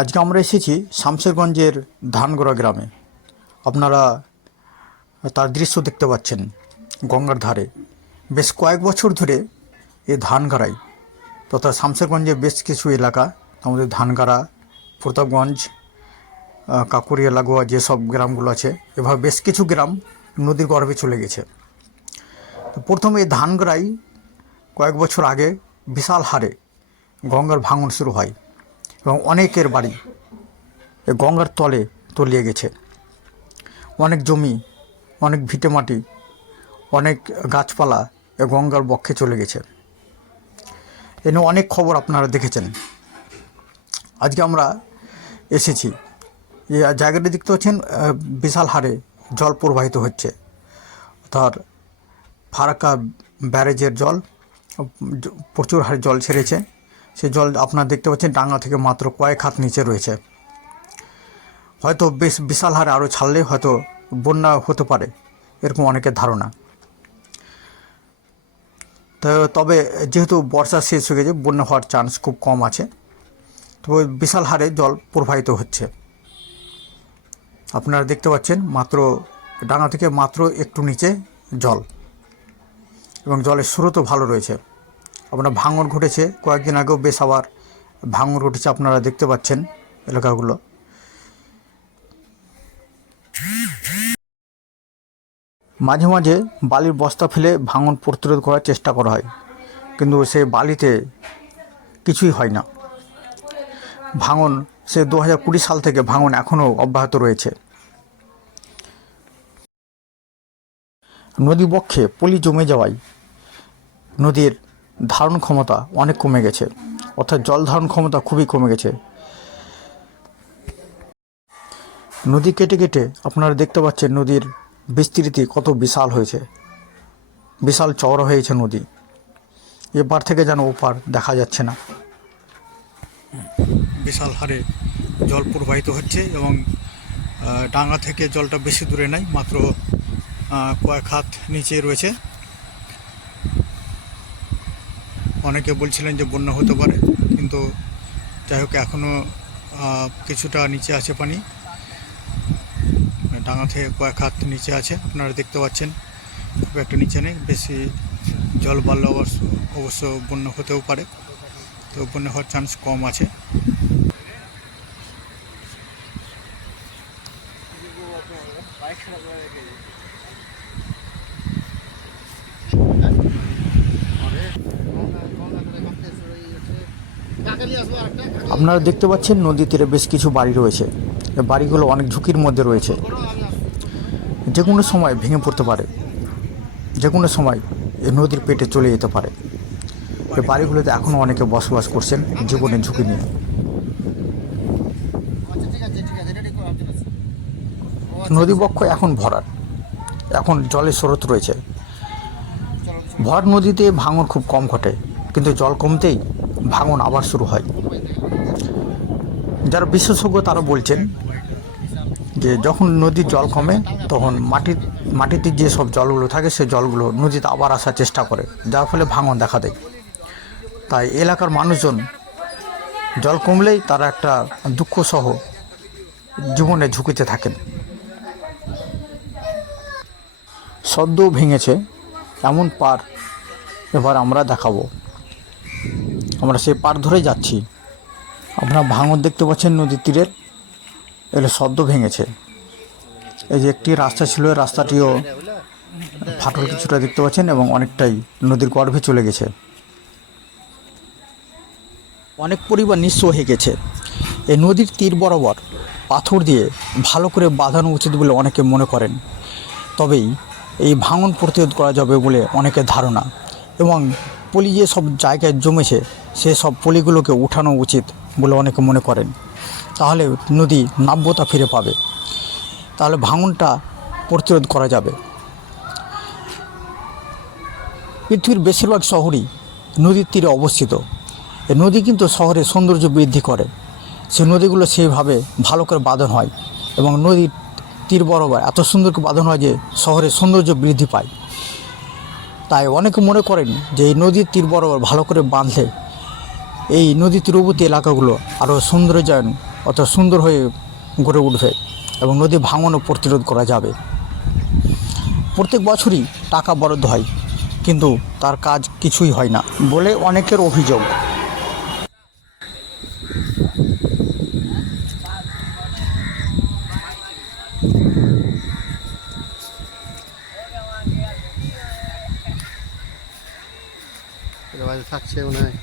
আজকে আমরা এসেছি শামশেরগঞ্জের ধানগড়া গ্রামে। আপনারা তার দৃশ্য দেখতে পাচ্ছেন গঙ্গার ধারে। বেশ কয়েক বছর ধরে এই ধানগাড়ায় তথা শামশেরগঞ্জের বেশ কিছু এলাকা, আমাদের ধানগাড়া, প্রতাপগঞ্জ, কাকুরিয়া লাগোয়া যেসব গ্রামগুলো আছে, এভাবে বেশ কিছু গ্রাম নদীর গর্ভে চলে গেছে। তো প্রথমে এই ধানগড়ায় কয়েক বছর আগে বিশাল হারে গঙ্গার ভাঙন শুরু হয় এবং অনেকের বাড়ি এই গঙ্গার তলে তলিয়ে গেছে। অনেক জমি, অনেক ভিটেমাটি, অনেক গাছপালা এ গঙ্গার বক্ষে চলে গেছে। এ নিয়ে অনেক খবর আপনারা দেখেছেন। আজকে আমরা এসেছি, এই জায়গাটি দেখতে পাচ্ছেন বিশাল হারে জল প্রবাহিত হচ্ছে। অর্থাৎ ফারাক্কা ব্যারেজের জল প্রচুর হারে জল ছেড়েছে। সেই জল আপনারা দেখতে পাচ্ছেন ডাঙ্গা থেকে মাত্র কয়েক হাত নিচে রয়েছে। হয়তো বেশ বিশাল হারে আরও ছাড়লে হয়তো বন্যা হতে পারে, এরকম অনেকের ধারণা। তবে যেহেতু বর্ষা শেষ হয়ে গেছে, বন্যা হওয়ার চান্স খুব কম আছে। তবে বিশাল হারে জল প্রবাহিত হচ্ছে। আপনারা দেখতে পাচ্ছেন মাত্র ডাঙ্গা থেকে মাত্র একটু নিচে জল, এবং জলের স্রোতও ভালো রয়েছে। আপনার ভাঙন ঘটেছে কয়েকদিন আগেও, বেশ আবার ভাঙন ঘটেছে, আপনারা দেখতে পাচ্ছেন এলাকাগুলো। মাঝে মাঝে বালির বস্তা ফেলে ভাঙন প্রতিরোধ করার চেষ্টা করা হয়, কিন্তু সেই বালিতে কিছুই হয় না। ভাঙন সে 2020 সাল থেকে ভাঙন এখনও অব্যাহত রয়েছে। নদী বক্ষে পলি জমে যাওয়ায় নদীর ধারণ ক্ষমতা অনেক কমে গেছে, অর্থাৎ জল ধারণ ক্ষমতা খুবই কমে গেছে। নদী কেটে কেটে আপনারা দেখতে পাচ্ছেন নদীর বিস্তৃতি কত বিশাল হয়েছে, বিশাল চওড়া হয়েছে নদী। এপার থেকে যেন ওপার দেখা যাচ্ছে না। বিশাল হারে জল প্রবাহিত হচ্ছে এবং ডাঙ্গা থেকে জলটা বেশি দূরে নাই, মাত্র কয়েক হাত নিচে রয়েছে। অনেকে বলছিলেন যে বন্যা হতে পারে, কিন্তু যাই হোক এখনও কিছুটা নিচে আছে পানি। ডাঙ্গা থেকে কয়েক হাত নিচে আছে, আপনারা দেখতে পাচ্ছেন। খুব একটা নিচে নেই, বেশি জল বাড়লে অবশ্য বন্যা হতেও পারে, তো বন্যা হওয়ার চান্স কম আছে। আপনারা দেখতে পাচ্ছেন নদী তীরে বেশ কিছু বাড়ি রয়েছে। এই বাড়িগুলো অনেক ঝুঁকির মধ্যে রয়েছে, যে কোনো সময় ভেঙে পড়তে পারে, যে কোনো সময় এই নদীর পেটে চলে যেতে পারে। এই বাড়িগুলোতে এখনও অনেকে বসবাস করছেন জীবনের ঝুঁকি নিয়ে। নদী বক্ষ এখন ভরাট, এখন জলের স্রোত রয়েছে। ভরাট নদীতে ভাঙন খুব কম ঘটে, কিন্তু জল কমতেই ভাঙন আবার শুরু হয়। যারা বিশেষজ্ঞ তারা বলছেন যে যখন নদীর জল কমে তখন মাটিতে যে সব জলগুলো থাকে সেই জলগুলো নদীতে আবার আসার চেষ্টা করে, যার ফলে ভাঙন দেখা দেয়। তাই এলাকার মানুষজন জল কমলেই তারা একটা দুঃখসহ জীবনে ঝুঁকিতে থাকেন। সদ্য ভেঙেছে এমন পার এবার আমরা দেখাবো। আমরা সেই পার ধরে যাচ্ছি। আপনারা ভাঙন দেখতে পাচ্ছেন নদীর তীরের, এগুলো সদ্য ভেঙেছে। এই যে একটি রাস্তা ছিল, রাস্তাটিও ফাটল কিছুটা দেখতে পাচ্ছেন এবং অনেকটাই নদীর গর্ভে চলে গেছে। অনেক পরিবার নিঃস্ব হয়ে গেছে। এই নদীর তীর বরাবর পাথর দিয়ে ভালো করে বাঁধানো উচিত বলে অনেকে মনে করেন, তবেই এই ভাঙন প্রতিরোধ করা যাবে বলে অনেকের ধারণা। এবং পলি যে সব জায়গায় জমেছে সে সব পলিগুলোকে উঠানো উচিত বলে অনেকে মনে করেন, তাহলে নদী নাব্যতা ফিরে পাবে, তাহলে ভাঙনটা প্রতিরোধ করা যাবে। পৃথিবীর বেশিরভাগ শহরই নদীর তীরে অবস্থিত। এই নদী কিন্তু শহরের সৌন্দর্য বৃদ্ধি করে। সেই নদীগুলো সেইভাবে ভালো করে বাঁধানো হয় এবং নদীর তীর বরাবর এত সুন্দর করে বাঁধানো হয় যে শহরের সৌন্দর্য বৃদ্ধি পায়। তাই অনেকে মনে করেন যে এই নদীর তীর বরাবর ভালো করে বাঁধলে এই নদী তীরবর্তী এলাকাগুলো আরও সৌন্দর্যায়ন অত সুন্দর হয়ে গড়ে উঠবে এবং নদী ভাঙনও প্রতিরোধ করা যাবে। প্রত্যেক বছরই টাকা বরাদ্দ হয়, কিন্তু তার কাজ কিছুই হয় না বলে অনেকের অভিযোগ। থাকছে মনে হয়।